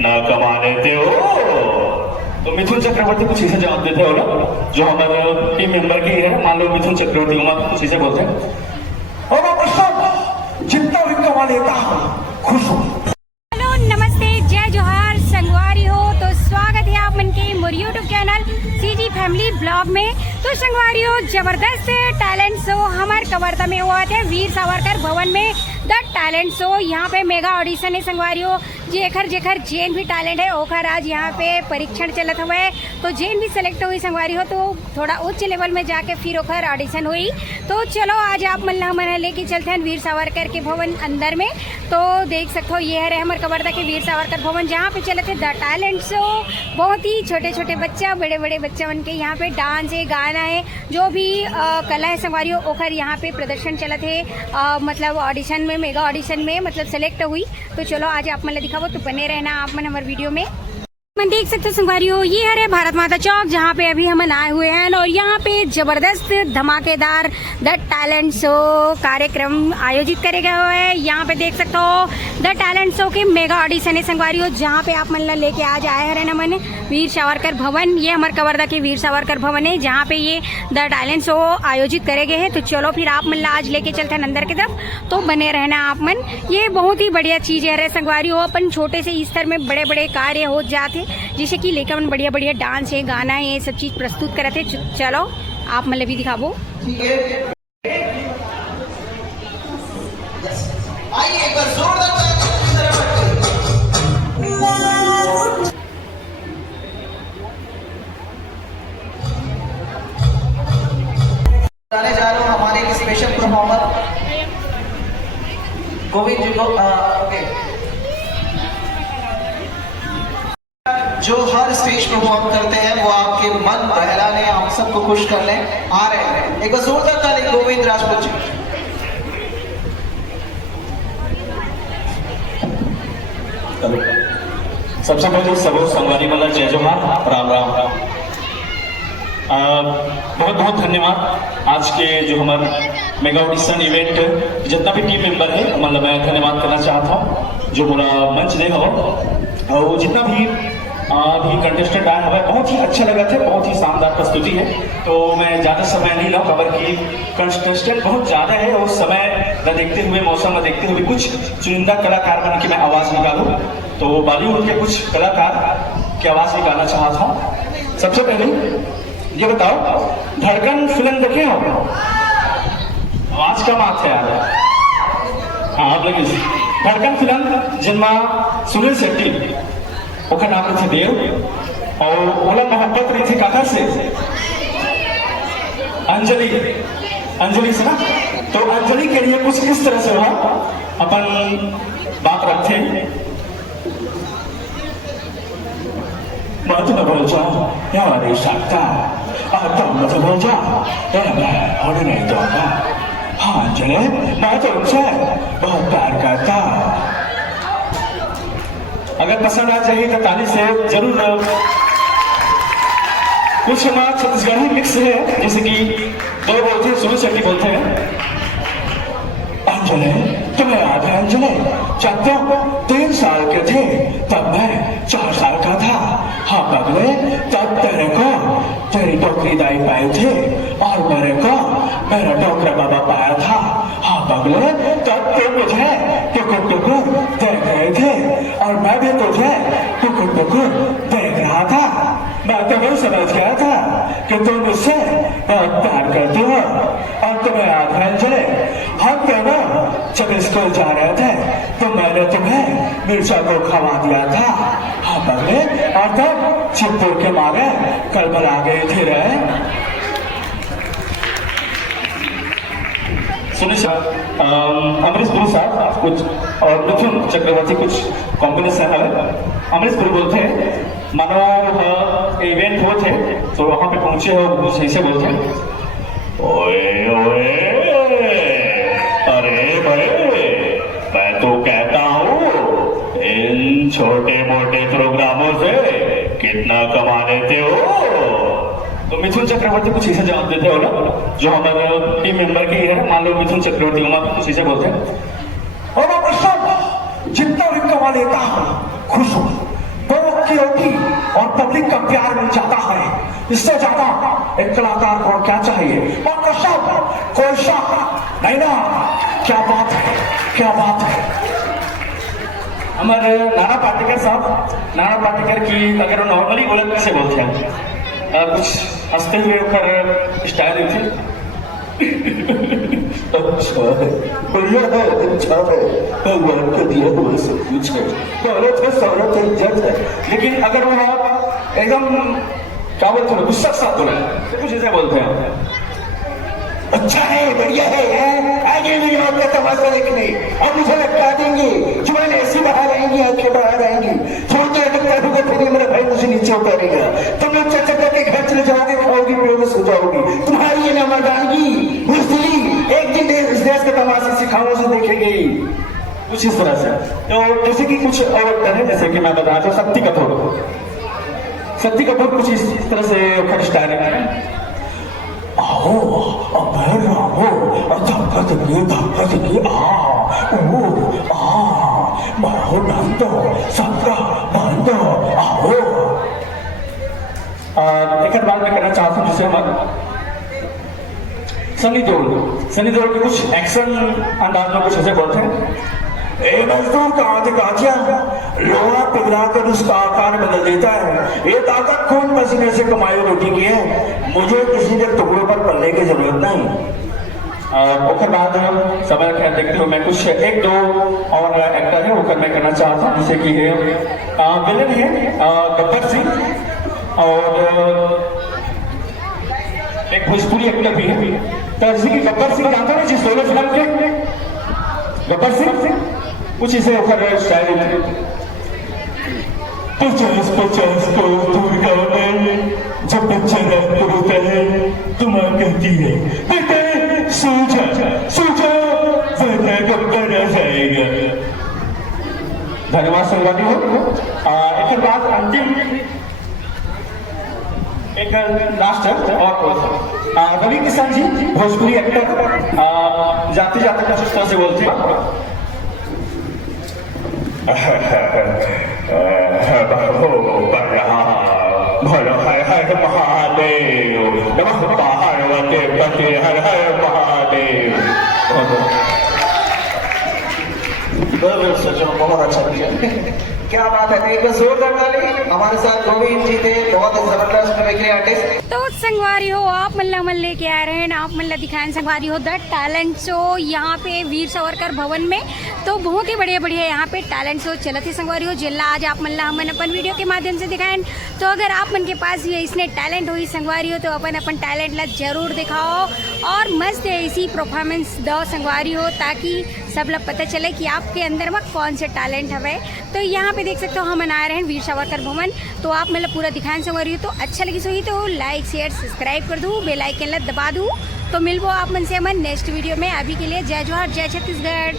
कितना कमा लेते हो। तो मिथुन चक्रवर्ती कुछ ऐसे जवाब देते हो ना, जो हमारे टीम मेंबर की है, मान लो मिथुन चक्रवर्ती कुछ ऐसे बोलते हैं, और प्रश्न जितना भी कमा लेता हूँ खुश हूँ। हेलो नमस्ते जय जोहार संगवारी हो। तो स्वागत है आप मन के मोर YouTube channel CG family blog में। तो संगवारी हो जबरदस्त टैलेंट शो हमारे कवर्धा में हुआ थे वीर सावरकर भवन में द टैलेंट शो। यहाँ पे मेगा ऑडिशन है संगवारी हो। जेखर जेखर जेन भी टैलेंट है ओखर आज यहाँ पे परीक्षण चलत हुआ है। तो जेन भी सेलेक्ट हुई संगवारी हो तो थोड़ा उच्च लेवल में जाके फिर ओखर ऑडिशन हुई। तो चलो आज आप मन लेके चलते हैं वीर सावरकर के भवन अंदर में। तो देख सकते हो ये है हमारे कवर्धा के वीर सावरकर भवन जहाँ पे चले थे द टैलेंट शो। बहुत ही छोटे छोटे बच्चा बड़े बड़े बच्चे बन के यहाँ पे डांस है गाना है जो भी कला है संगवारी हो ओखर यहाँ पे प्रदर्शन चला थे मतलब ऑडिशन में मेगा ऑडिशन में मतलब सेलेक्ट हुई। तो चलो आज आप मतलब दिखाओ तो बने रहना आप मन हमारे वीडियो में। मैं देख सकते हो संगवारी हो ये है भारत माता चौक जहाँ पे अभी हम आए हुए हैं और यहाँ पे जबरदस्त धमाकेदार द टैलेंट शो कार्यक्रम आयोजित करे गए हुए हैं। यहाँ पे देख सकते हो द टैलेंट शो के मेगा ऑडिशन है संगवारी हो जहाँ पे आप मतलब लेके आज आए हैं ना मन वीर सावरकर भवन। ये हमारे कवर्धा के वीर सावरकर भवन है जहाँ पे ये द टैलेंट शो आयोजित करे गए हैं। तो चलो फिर आप मतलब आज लेके चलते हैं अंदर की तरफ तो बने रहना आप मन। ये बहुत ही बढ़िया चीज है संगवारी हो। अपन छोटे से स्तर में बड़े बड़े कार्य हो जाते जैसे कि लेकर अपन बढ़िया बढ़िया डांस है गाना है ये सब चीज प्रस्तुत करे थे। चलो आप मतलब भी दिखाओ। जाने जा रहा हूँ हमारे एक स्पेशल परफॉर्मर गोविंद जी को ओके जो हर स्टेज परफॉर्म करते हैं वो आपके मन बहलाने आप सबको खुश करने आ रहे हैं। एक जोरदार ताली गोविंद राजपूत जी। सबसे पहले सब संगवारी वाला जय जोहार राम राम राम। बहुत बहुत धन्यवाद आज के जो हमारे मेगा ऑडिशन इवेंट जितना भी टीम मेंबर है मतलब मैं धन्यवाद करना चाहता हूँ जो पूरा मंच दे हो और जितना भी अभी कंटेस्टेंट आया हमें बहुत ही अच्छा लगा था। बहुत ही शानदार प्रस्तुति है। तो मैं ज़्यादा समय नहीं लूँ खबर की कंटेस्टेंट बहुत ज़्यादा है और समय न देखते हुए मौसम न देखते हुए कुछ चुनिंदा कलाकार बन के मैं आवाज़ निकालूँ तो बॉलीवुड के कुछ कलाकार की आवाज़ निकालना चाहता हूँ। सबसे पहले ये बताओ धड़कन फिल्म देखे हो? आवाज कम आते हैं हाँ आप लोग धड़कन फिल्म जिनमें सुनील शेट्टी ओका नाम रही थी देव और ओला मोहब्बत रही थी काका से अंजलि से ना। तो अंजलि के लिए कुछ इस तरह से वह अपन बात रखते मत न बोल जाओ यार नहीं सकता तुम मत बोल जाओ मैं होने नहीं दूंगा। हाँ अंजलि मैं तो उनसे बहुत प्यार करता। अगर पसंद आ जाए तो ताली से जरूर। कुछ हमारा छत्तीसगढ़ी मिक्स है जैसे कि दो बोलते हैं सुनील शेट्टी बोलते हैं अंजलि तुम्हें याद है अंजलि जब तुम 3 साल के थे तब मैं 4 साल का था। हाँ पगले तब तेरे को तेरी टोकरी दाई पाए थे और मेरे को मेरा टोकरा बाबा पाया था। हाँ पगले तब तुम मुझे टुकुर टुकुर देख रहे थे और मैं भी तुझे टुकुर टुकुर देख रहा था। मैं तो वही समझ गया था कि तुम मुझसे बहुत प्यार करते हो। और तुम्हें याद है अंजलि हम दोनों जब स्कूल जा रहे थे तो मैंने तुम्हें मिर्चा को खवा दिया था। हाँ पगले और तब चिप्पू के मारे कलबला गए थे रे। सुनिए अमरीश पुरी साहब कुछ और मिथुन चक्रवर्ती कुछ कॉम्बिनेशन है। अमरीश पुरी बोलते हैं मानो इवेंट हो थे तो वहां पे पहुंचे हो कुछ ऐसे बोलते हैं ओए ओए अरे भाई मैं तो कहता हूँ इन छोटे मोटे प्रोग्रामों से कितना कमा लेते हो। तो मिथुन चक्रवर्ती कुछ ऐसे जवाब देते हो ना जो हमारे टीम मेंबर की है, मान लो मिथुन चक्रवर्ती कुछ ऐसे बोलते हैं और प्रश्न जितना भी कमा लेता हूँ खुश हूँ। तरक्की होगी और पब्लिक का प्यार मिल जाता है। इससे ज्यादा एक कलाकार को क्या चाहिए? और शक, कोई शक नहीं ना। क्या बात है, क्या बात है। हमारे नाना पाटेकर साहब, नाना पाटेकर की अगर नॉर्मली बोलत कैसे बोलते हैं, कुछ हंसते हुए ऊपर स्टाइल थे। अच्छा है, बढ़िया है, अच्छा है, भगवान का दिया हुआ सब कुछ है, दौलत है, शौहरत है, इज्जत है। लेकिन अगर वो आप एकदम क्या बोलते हैं, गुस्सा साथ बोले तो कुछ ऐसे बोलते हैं, अच्छा है, बढ़िया है, आगे मेरी बात का तमाशा देखने। अब मुझे लटका देंगे, जुबान ऐसी बाहर आएंगी, आंखें बाहर आएंगी, छोड़ते अटकता फिर मेरा भाई मुझे नीचे उतारेगा। तुम लोग चचा के घर चले जाओगे, खाओगी पियोगे, सो जाओगी। तुम्हारी ये ना मर्दानगी बुजदिली एक दिन इस देश के तमाशे सिखाओ से देखेंगे कुछ इस तरह से। तो जैसे कि कुछ और करें, जैसे कि मैं बता रहा शक्ति कपूर, शक्ति कपूर कुछ इस तरह से स्टाइल है। आओ अबर रामो धक्कत की मारो नंदो सबका नंदो आओ। एक बात मैं कहना चाहता हूँ, जिसे हम सनी देओल के कुछ एक्शन अंदाज में कुछ ऐसे बोलते हैं, ए मजदूर कहाँ थे काजिया, लोहा पिघला कर उसका आकार बदल देता है। ये ताकत खून पसीने से कमाई रोटी की है, मुझे किसी के टुकड़ों पर पलने की जरूरत नहीं। उसके बाद समय ख्याल देखते हुए मैं कुछ एक दो और एक्टर है वो मैं कहना चाहता हूँ, जैसे कि विलन है गब्बर सिंह, और एक भोजपुरी एक्टर भी है। तो जैसे कि गब्बर सिंह जानते हो जिस सोलो फिल्म के गब्बर सिंह, कुछ इसे ऊपर स्टाइल 50 को दूर का जब बच्चा रात होता है तो माँ कहती है बेटे सो जा वरना गब्बर आ जाएगा। धन्यवाद संगवानी हो। एक बाद अंतिम एक लास्ट है और रवि किशन जी भोजपुरी एक्टर, जाते जाते कुछ इस तरह से बोलते हैं, भलो हर हर महादेव नमः पार्वती पते हर हर महादेव। बहुत अच्छा किया, क्या बात है। एक जोरदार ताली। हमारे साथ गोविंद जी थे, बहुत जबरदस्त मिमिक्री आर्टिस्ट। तो संगवारी हो आप मल्ला मल्ले के आ रहे हैं, आप मल्ला दिखाएं संगवारी हो द टैलेंट शो यहाँ पे वीर सावरकर भवन में। तो बहुत ही बढ़िया बढ़िया यहाँ पे टैलेंट शो चलत है संगवारी हो, जिला आज आप मल्ला हमन अपन वीडियो के माध्यम से दिखाएं। तो अगर आप मन के पास ये इसने टैलेंट हुई संगवारी हो तो अपन टैलेंट ला जरूर दिखाओ और मस्त ऐसी परफॉर्मेंस दो संगवारी हो, ताकि सब लोग पता चले कि आपके अंदर में कौन से टैलेंट हवे। तो यहाँ पे देख सकते हो हम आ रहे हैं वीर सावरकर भवन। तो आप मतलब पूरा दिखाएं संगवारी हो, तो अच्छा लगी सो ही तो लाइक शेयर सब्सक्राइब कर दूँ, बेल आइकन ला दबा दूँ। तो मिलबो आप मन से हमन नेक्स्ट वीडियो में। अभी के लिए जय जोहार, जय छत्तीसगढ़।